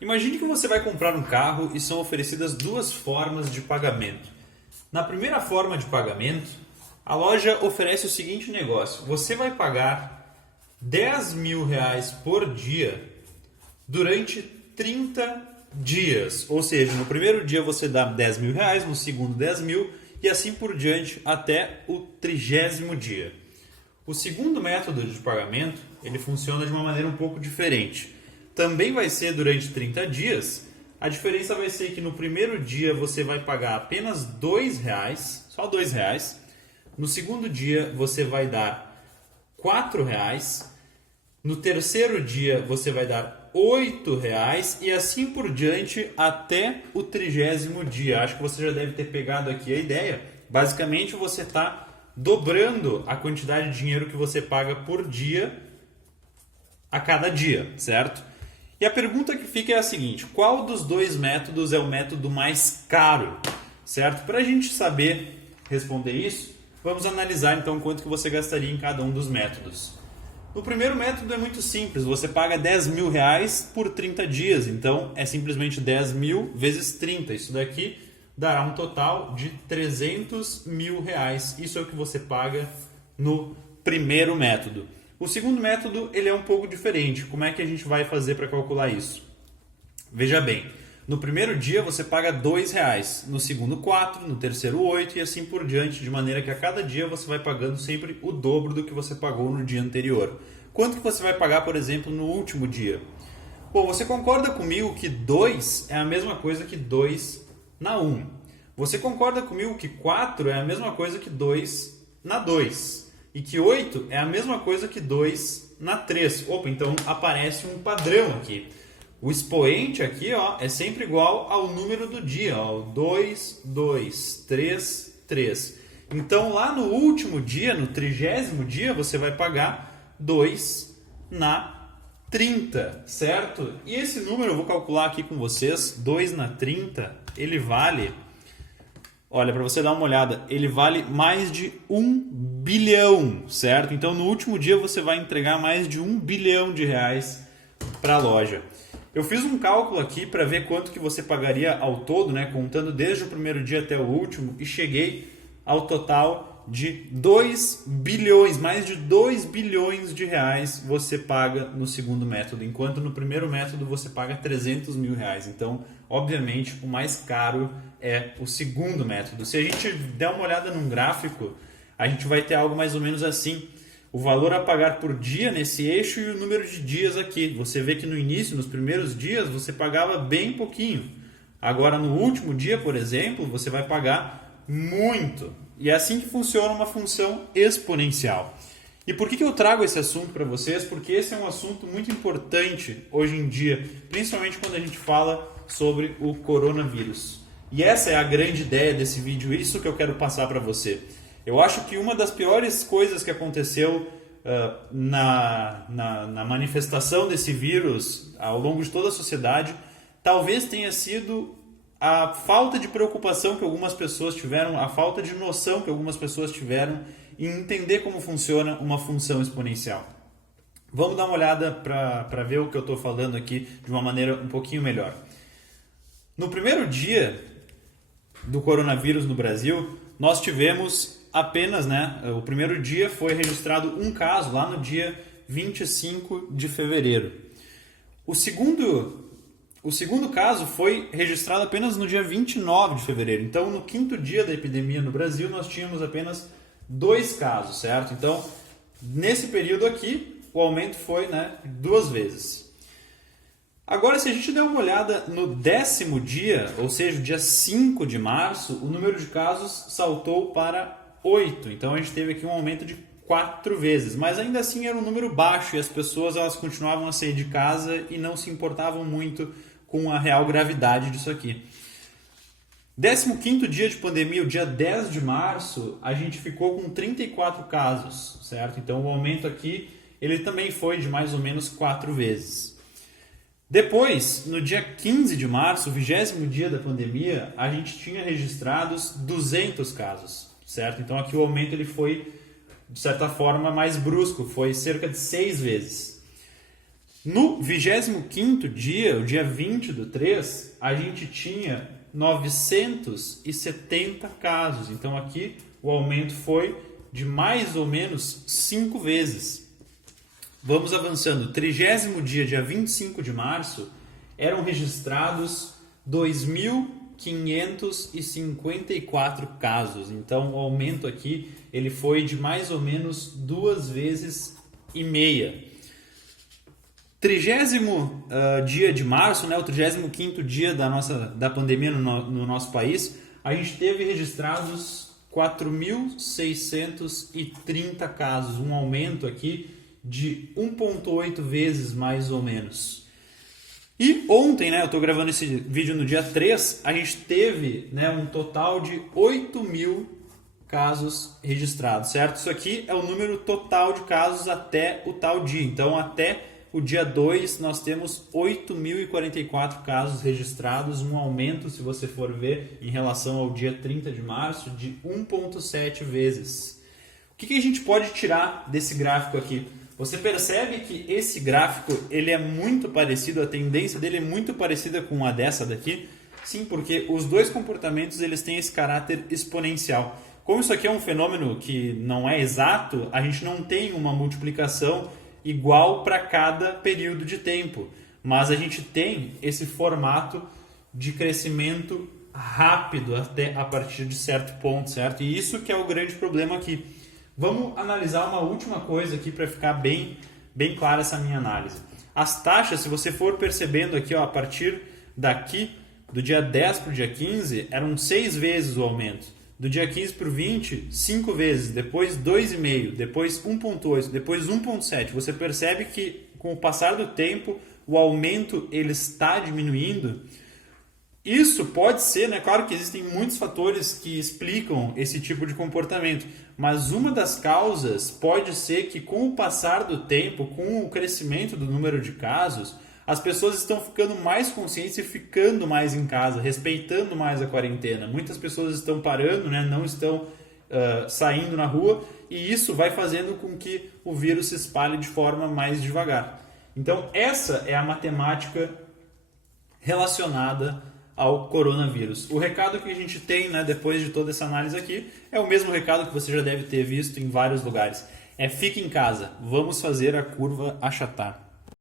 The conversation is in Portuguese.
Imagine que você vai comprar um carro e são oferecidas duas formas de pagamento. Na primeira forma de pagamento, a loja oferece o seguinte negócio: você vai pagar R$ 10.000 por dia durante 30 dias. Ou seja, no primeiro dia você dá R$ 10.000, no segundo 10 mil e assim por diante até o 30º dia. O segundo método de pagamento, ele funciona de uma maneira um pouco diferente. Também vai ser durante 30 dias. A diferença vai ser que no primeiro dia você vai pagar apenas R$ 2, só R$ 2. No segundo dia você vai dar R$ 4. No terceiro dia você vai dar R$ 8 e assim por diante até o 30º dia. Acho que você já deve ter pegado aqui a ideia. Basicamente você está dobrando a quantidade de dinheiro que você paga por dia a cada dia, certo? E a pergunta que fica é a seguinte: qual dos dois métodos é o método mais caro, certo? Para a gente saber responder isso, vamos analisar então quanto que você gastaria em cada um dos métodos. No primeiro método é muito simples, você paga R$ 10.000 por 30 dias, então é simplesmente 10 mil vezes 30. Isso daqui dará um total de R$ 300.000. Isso é o que você paga no primeiro método. O segundo método ele é um pouco diferente. Como é que a gente vai fazer para calcular isso? Veja bem, no primeiro dia você paga R$ 2, no segundo 4, no terceiro 8 e assim por diante, de maneira que a cada dia você vai pagando sempre o dobro do que você pagou no dia anterior. Quanto que você vai pagar, por exemplo, no último dia? Bom, você concorda comigo que 2 é a mesma coisa que 2 na 1. Você concorda comigo que 4 é a mesma coisa que 2 na 2. E que 8 é a mesma coisa que 2 na 3. Opa, então aparece um padrão aqui. O expoente aqui é sempre igual ao número do dia. 2, 2, 3, 3. Então lá no último dia, no 30º dia, você vai pagar 2 na 30, certo? E esse número eu vou calcular aqui com vocês. 2 na 30, ele vale... Olha, para você dar uma olhada, ele vale mais de 1 bilhão, certo? Então no último dia você vai entregar mais de R$ 1 bilhão para a loja. Eu fiz um cálculo aqui para ver quanto que você pagaria ao todo, né, contando desde o primeiro dia até o último, e cheguei ao total de 2 bilhões, mais de 2 bilhões de reais você paga no segundo método, enquanto no primeiro método você paga R$ 300.000. Então, obviamente, o mais caro é o segundo método. Se a gente der uma olhada num gráfico, a gente vai ter algo mais ou menos assim: o valor a pagar por dia nesse eixo e o número de dias aqui. Você vê que no início, nos primeiros dias, você pagava bem pouquinho. Agora, no último dia, por exemplo, você vai pagar muito. E é assim que funciona uma função exponencial. E por que eu trago esse assunto para vocês? Porque esse é um assunto muito importante hoje em dia, principalmente quando a gente fala sobre o coronavírus. E essa é a grande ideia desse vídeo, isso que eu quero passar para você. Eu acho que uma das piores coisas que aconteceu na manifestação desse vírus ao longo de toda a sociedade talvez tenha sido a falta de preocupação que algumas pessoas tiveram, a falta de noção que algumas pessoas tiveram em entender como funciona uma função exponencial. Vamos dar uma olhada para ver o que eu estou falando aqui de uma maneira um pouquinho melhor. No primeiro dia do coronavírus no Brasil, nós tivemos apenas, o primeiro dia foi registrado um caso lá no dia 25 de fevereiro. O segundo caso foi registrado apenas no dia 29 de fevereiro. Então, no quinto dia da epidemia no Brasil, nós tínhamos apenas 2 casos, certo? Então, nesse período aqui, o aumento foi 2 vezes. Agora, se a gente der uma olhada no 10º dia, ou seja, o dia 5 de março, o número de casos saltou para 8. Então, a gente teve aqui um aumento de 4 vezes. Mas ainda assim era um número baixo e as pessoas elas continuavam a sair de casa e não se importavam muito com a real gravidade disso aqui. 15º dia de pandemia, o dia 10 de março, a gente ficou com 34 casos, certo? Então, o aumento aqui ele também foi de mais ou menos 4 vezes. Depois, no dia 15 de março, o 20º dia da pandemia, a gente tinha registrados 200 casos, certo? Então aqui o aumento ele foi, de certa forma, mais brusco, foi cerca de 6 vezes. No 25º dia, o dia 20/3, a gente tinha 970 casos. Então aqui o aumento foi de mais ou menos 5 vezes. Vamos avançando. 30º dia, dia 25 de março, eram registrados 2.554 casos. Então o aumento aqui ele foi de mais ou menos 2,5 vezes. 30º dia de março, né, o 35º dia da pandemia no nosso país, a gente teve registrados 4.630 casos, um aumento aqui de 1,8 vezes mais ou menos. E ontem, né, eu estou gravando esse vídeo no dia 3, a gente teve, né, um total de 8.000 casos registrados, certo? Isso aqui é o número total de casos até o tal dia. Então, até o dia 2, nós temos 8.044 casos registrados, um aumento, se você for ver, em relação ao dia 30 de março, de 1,7 vezes. O que a gente pode tirar desse gráfico aqui? Você percebe que esse gráfico ele é muito parecido, a tendência dele é muito parecida com a dessa daqui? Sim, porque os dois comportamentos eles têm esse caráter exponencial. Como isso aqui é um fenômeno que não é exato, a gente não tem uma multiplicação igual para cada período de tempo, mas a gente tem esse formato de crescimento rápido até a partir de certo ponto, certo? E isso que é o grande problema aqui. Vamos analisar uma última coisa aqui para ficar bem clara essa minha análise. As taxas, se você for percebendo aqui, ó, a partir daqui, do dia 10 para o dia 15, eram 6 vezes o aumento. Do dia 15 para o 20, 5 vezes, depois 2,5, depois 1,8, depois 1,7. Você percebe que com o passar do tempo o aumento ele está diminuindo. Isso pode ser, né? Claro que existem muitos fatores que explicam esse tipo de comportamento, mas uma das causas pode ser que com o passar do tempo, com o crescimento do número de casos, as pessoas estão ficando mais conscientes e ficando mais em casa, respeitando mais a quarentena. Muitas pessoas estão parando, né? Não estão saindo na rua, e isso vai fazendo com que o vírus se espalhe de forma mais devagar. Então essa é a matemática relacionada ao coronavírus. O recado que a gente tem, né, depois de toda essa análise aqui é o mesmo recado que você já deve ter visto em vários lugares. Fique em casa, vamos fazer a curva achatar.